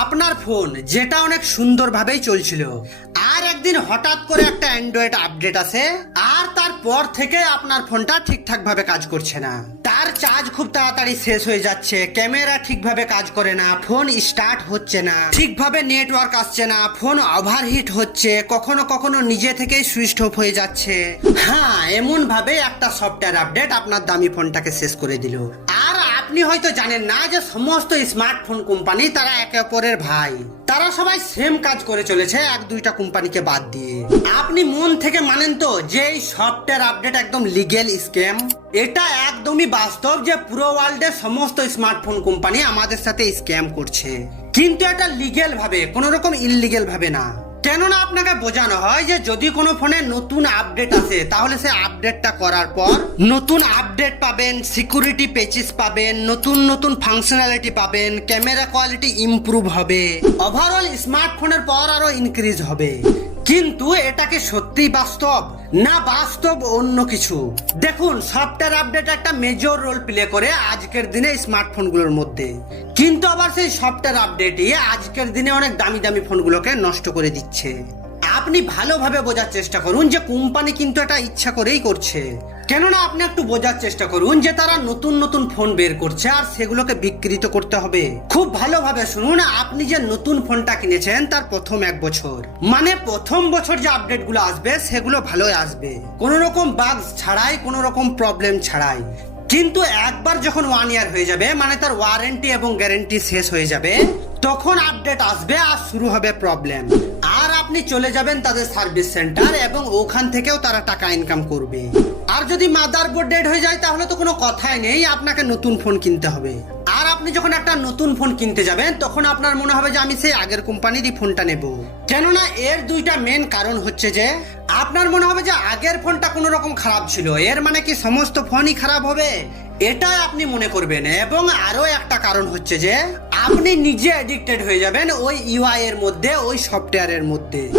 আপনার ফোন যেটা অনেক সুন্দরভাবেই চলছিল। আর একদিন হঠাৎ করে একটা অ্যান্ড্রয়েড আপডেট আসে আর তারপর থেকে আপনার ফোনটা ঠিকঠাক ভাবে কাজ করছে না। তার চার্জ খুব তাড়াতাড়ি শেষ হয়ে যাচ্ছে, ক্যামেরা ঠিকভাবে কাজ করে না, ফোন স্টার্ট হচ্ছে না, ঠিকভাবে নেটওয়ার্ক আসছে না, ফোন ওভারহিট হচ্ছে, কখনো কখনো নিজে থেকেই সুইচ অফ হয়ে যাচ্ছে। হ্যাঁ এমন ভাবে একটা সফটওয়্যার আপডেট আপনার দামি ফোনটাকে শেষ করে দিল। আপনি হয়তো জানেন না যে সমস্ত স্মার্টফোন কোম্পানি তারা একে অপরের ভাই। তারা সবাই সেম কাজ করে চলেছে, এক দুইটা কোম্পানিকে বাদ দিয়ে। আপনি মন থেকে মানেন তো যে এই সফটওয়্যার আপডেট একদম লিগেল স্ক্যাম এটা একদমই বাস্তব যে পুরো ওয়ার্ল্ডে সমস্ত স্মার্টফোন কোম্পানি আমাদের সাথে স্ক্যাম করছে। কিন্তু এটা লিগেল ভাবে কোনো রকম ইললিগেল ভাবে না। কেননা আপনাকে বোঝানো হয় যে যদি কোনো ফোনে নতুন আপডেট আসে, তাহলে সে আপডেটটা করার পর নতুন আপডেট পাবেন, সিকিউরিটি পেচিস পাবেন, নতুন নতুন ফাংশনালিটি পাবেন ক্যামেরা কোয়ালিটি ইম্প্রুভ হবে ওভারঅল স্মার্টফোনের পাওয়ার আরও ইনক্রিজ হবে। কিন্তু এটাকে সত্যি বাস্তব? না, বাস্তব অন্য কিছু। দেখুন, সফটওয়্যার আপডেট একটা মেজর রোল প্লে করে আজকের দিনে স্মার্টফোনগুলোর মধ্যে। কিন্তু আবার সেই সফটওয়্যার আপডেটই আজকের দিনে অনেক দামি দামি ফোনগুলোকে নষ্ট করে দিচ্ছে। আপনি ভালোভাবে বোঝার চেষ্টা করুন যে কোম্পানি কিন্তু এটা ইচ্ছা করেই করছে। কেননা আপনি একটু বোঝার চেষ্টা করুন যে তারা নতুন নতুন ফোন বের করছে আর সেগুলোকে বিকৃত করতে হবে। খুব ভালোভাবে শুনুন, আপনি যে নতুন ফোনটা কিনেছেন তার প্রথম এক বছর। মানে প্রথম বছর যে আপডেটগুলো আসবে, সেগুলো ভালোই আসবে। কোনো রকম বাগস ছাড়াই, কোনো রকম প্রবলেম ছাড়াই। কিন্তু একবার যখন ওয়ান ইয়ার হয়ে যাবে মানে তার ওয়ারেন্টি এবং গ্যারেন্টি শেষ হয়ে যাবে, তখন আপডেট আসবে আর শুরু হবে প্রবলেম আপনি চলে যাবেন তাদের সার্ভিস সেন্টার এবং ওখান থেকেও তারা টাকা ইনকাম করবে। আর যদি মাদার বোর্ড ডেড হয়ে যায়, তাহলে তো কোনো কথাই নেই, আপনাকে নতুন ফোন কিনতে হবে। আর আপনি যখন একটা নতুন ফোন কিনতে যাবেন, তখন আপনার মনে হবে যে আমি সেই আগের কোম্পানিরই ফোনটা নেব। কেননা এর দুইটা মেন কারণ হচ্ছে যে আপনার মনে হবে যে আগের ফোনটা কোনো রকম খারাপ ছিল। এর মানে কি সমস্ত ফোনই খারাপ হবে? এটাই আপনি মনে করবেন। এবং আরও একটা কারণ হচ্ছে যে, আপনি নিজে অ্যাডিক্টেড হয়ে যাবেন ওই ইউআই এর মধ্যে, ওই সফটওয়্যারের মধ্যে।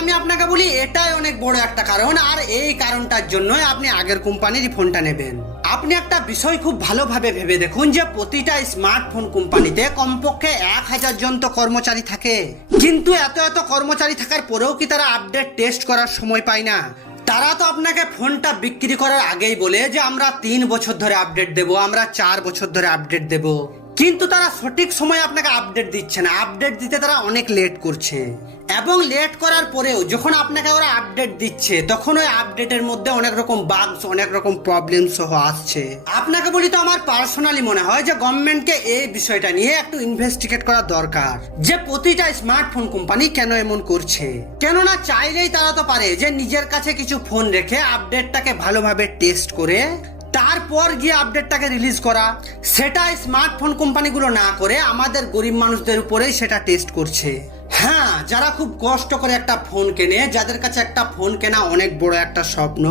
আমি আপনাকে বলি, এটাই অনেক বড় একটা কারণ, আর এই কারণটার জন্যই আপনি আগের কোম্পানির ফোনটা নেবেন। আপনি একটা বিষয় খুব ভালোভাবে ভেবে দেখুন যে, প্রতিটা স্মার্টফোন কোম্পানিতে কমপক্ষে এক হাজার জন তো কর্মচারী থাকে। কিন্তু এত এত কর্মচারী থাকার পরেও কি তারা আপডেট টেস্ট করার সময় পায় না? তারা তো আপনাকে ফোনটা বিক্রি করার আগেই বলে যে, আমরা তিন বছর ধরে আপডেট দেব, আমরা চার বছর ধরে আপডেট দেব। কিন্তু তারা সঠিক সময় আপনাকে আপডেট দিচ্ছে না। আপডেট দিতে তারা অনেক লেট করছে। এবং লেট করার পরেও যখন আপনাকে ওরা আপডেট দিচ্ছে, তখন ওই আপডেটের মধ্যে অনেক রকম বাগস অনেক রকম প্রবলেম সহ আসছে। আপনাকে বলি তো আমার পার্সোনালি মনে হয় যে গভর্নমেন্টকে এই বিষয়টা নিয়ে একটু ইনভেস্টিগেট করা দরকার যে প্রতিটা স্মার্টফোন কোম্পানি কেন এমন করছে। কেননা চাইলেই তারা তো পারে যে নিজের কাছে কিছু ফোন রেখে আপডেটটাকে ভালোভাবে টেস্ট করে তারপর গিয়ে আপডেটটাকে রিলিজ করা। সেটা স্মার্টফোন কোম্পানিগুলো না করে আমাদের গরিব মানুষদের উপরেই সেটা টেস্ট করছে। হ্যাঁ যারা খুব কষ্ট করে একটা ফোন কেনে, যাদের কাছে একটা ফোন কেনা অনেক বড় একটা স্বপ্ন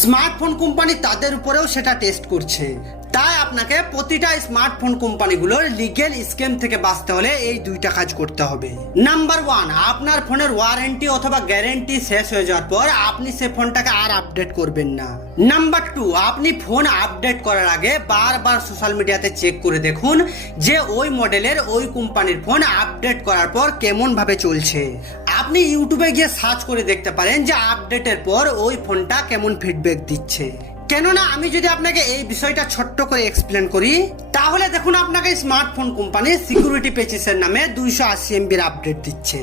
স্মার্টফোন কোম্পানি তাদের উপরেও সেটা টেস্ট করছে। তাই আপনাকে প্রতিটা স্মার্টফোন কোম্পানিগুলোর লিগেল স্কেম থেকে বাঁচতে হলে এই দুইটা কাজ করতে হবে। নাম্বার ওয়ান আপনার ফোনের ওয়ারেন্টি অথবা গ্যারেন্টি শেষ হয়ে যাওয়ার পর আপনি সে ফোনটাকে আর আপডেট করবেন না। নাম্বার টু আপনি ফোন আপডেট করার আগে বারবার সোশ্যাল মিডিয়াতে চেক করে দেখুন যে ওই মডেলের ওই কোম্পানির ফোন আপডেট করার পর কেমন ভাবে চলছে। আপনি ইউটিউবে গিয়ে সার্চ করে দেখতে পারেন যে আপডেটের পর ওই ফোনটা কেমন ফিডব্যাক দিচ্ছে। কেননা আমি যদি আপনাকে এই বিষয়টা ছোট্ট করে এক্সপ্লেন করি, তাহলে দেখুন আপনাকে স্মার্টফোন কোম্পানি সিকিউরিটি পেচিসের নামে দুইশো আশি এমবির আপডেট দিচ্ছে।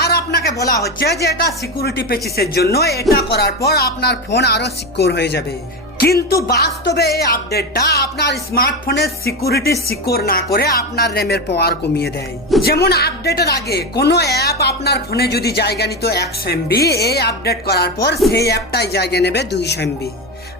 আর আপনাকে বলা হচ্ছে যে এটা সিকিউরিটি পেচিসের জন্য এটা করার পর আপনার ফোন আরও সিকিউর হয়ে যাবে। কিন্তু বাস্তবে এই আপডেটটা আপনার স্মার্টফোনের সিকিউরিটি সিকিউর না করে আপনার র্যামের পাওয়ার কমিয়ে দেয়। যেমন আপডেটের আগে কোনো অ্যাপ আপনার ফোনে যদি জায়গা নিত একশো এমবি এই আপডেট করার পর সেই অ্যাপটাই জায়গা নেবে দুইশো এমবি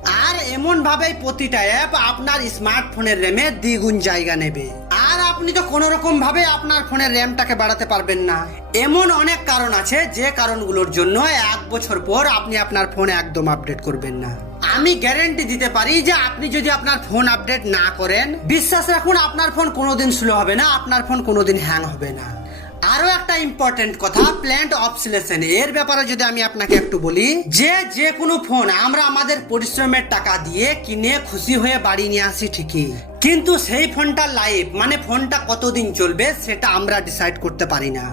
আর এমন ভাবে প্রতিটা অ্যাপ আপনার স্মার্টফোনের র্যামে দ্বিগুণ জায়গা নেবে। আর আপনি তো কোনো রকম ভাবে আপনার ফোনের র্যামটাকে বাড়াতে পারবেন না। এমন অনেক কারণ আছে, যে কারণগুলোর জন্য এক বছর পর আপনি আপনার ফোন একদম আপডেট করবেন না। আমি গ্যারেন্টি দিতে পারি যে আপনি যদি আপনার ফোন আপডেট না করেন, বিশ্বাস রাখুন আপনার ফোন কোনোদিন স্লো হবে না, আপনার ফোন কোনোদিন হ্যাং হবে না। আরও একটা ইম্পর্টেন্ট কথা প্ল্যান্ট অবসিলেশন এর ব্যাপারে যদি আমি আপনাকে একটু বলি, যে যে কোনো ফোন আমরা আমাদের পরিশ্রমের টাকা দিয়ে কিনে খুশি হয়ে বাড়ি নিয়ে আসি ঠিকই। কিন্তু সেই ফোনটার লাইফ মানে ফোনটা কতদিন চলবে সেটা আমরা ডিসাইড করতে পারি না।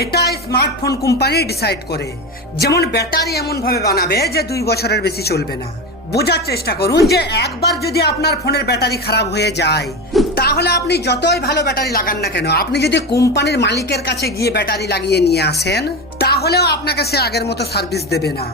এটা স্মার্টফোন কোম্পানি ডিসাইড করে। যেমন ব্যাটারি এমন ভাবে বানাবে যে দুই বছরের বেশি চলবে না। বোঝার চেষ্টা করুন যে একবার যদি আপনার ফোনের ব্যাটারি খারাপ হয়ে যায় তাহলে আপনি যতই ভালো ব্যাটারি লাগান না কেন, আপনি যদি কোম্পানির মালিকের কাছে গিয়ে ব্যাটারি লাগিয়ে নিয়ে আসেন, তাহলেও আপনাকে সে আগের মতো সার্ভিস দেবে না।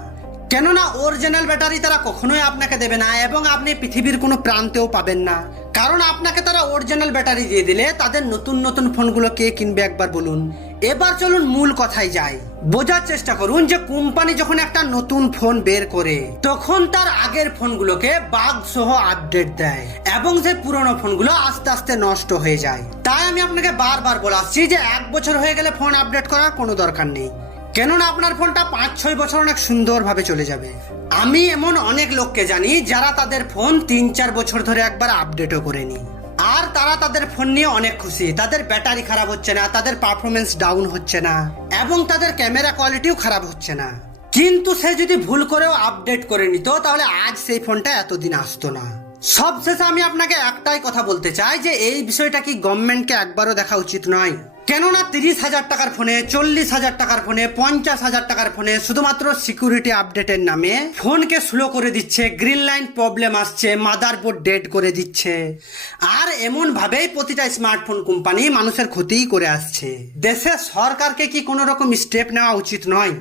কেননা অরিজিনাল ব্যাটারি তারা কখনোই আপনাকে দেবে না এবং আপনি পৃথিবীর কোনো প্রান্তেও পাবেন না। কারণ আপনাকে তারা অরিজিনাল ব্যাটারি দিয়ে দিলে তাদের নতুন নতুন ফোনগুলো কে কিনবে একবার বলুন। এবার চলুন মূল কথায় যাই। বোঝার চেষ্টা করুন যে কোম্পানি যখন একটা নতুন ফোন বের করে, তখন তার আগের ফোনগুলোকে বাগ সহ আপডেট দেয় এবং যে পুরনো ফোনগুলো আস্তে আস্তে নষ্ট হয়ে যায়। তাই আমি আপনাকে বারবার বলে আসছি যে এক বছর হয়ে গেলে ফোন আপডেট করার কোনো দরকার নেই। কেননা আপনার ফোনটা পাঁচ, ছয় বছর অনেক সুন্দরভাবে চলে যাবে। আমি এমন অনেক লোককে জানি যারা তাদের ফোন তিন, চার বছর ধরে একবার আপডেটও করেনি। আর তারা তাদের ফোন নিয়ে অনেক খুশি। তাদের ব্যাটারি খারাপ হচ্ছে না, তাদের পারফরমেন্স ডাউন হচ্ছে না, এবং তাদের ক্যামেরা কোয়ালিটিও খারাপ হচ্ছে না। কিন্তু সে যদি ভুল করেও আপডেট করে নিত, তাহলে আজ সেই ফোনটা এতদিন আসতো না। সবশেষে আমি আপনাকে একটাই কথা বলতে চাই যে, এই বিষয়টা কি গভর্নমেন্টকে একবারও দেখা উচিত নয়? কেননা তিরিশ হাজার টাকার ফোনে, চল্লিশ হাজার টাকার ফোনে, পঞ্চাশ হাজার টাকার ফোনে শুধুমাত্র সিকিউরিটি আপডেটের নামে ফোনকে স্লো করে দিচ্ছে গ্রিন লাইন প্রবলেম আসছে মাদারবোর্ড ডেড করে দিচ্ছে। আর এমন ভাবেই প্রতিটা স্মার্টফোন কোম্পানি মানুষের ক্ষতিই করে আসছে। দেশে সরকারকে কি কোনো রকম স্টেপ নেওয়া উচিত নয়?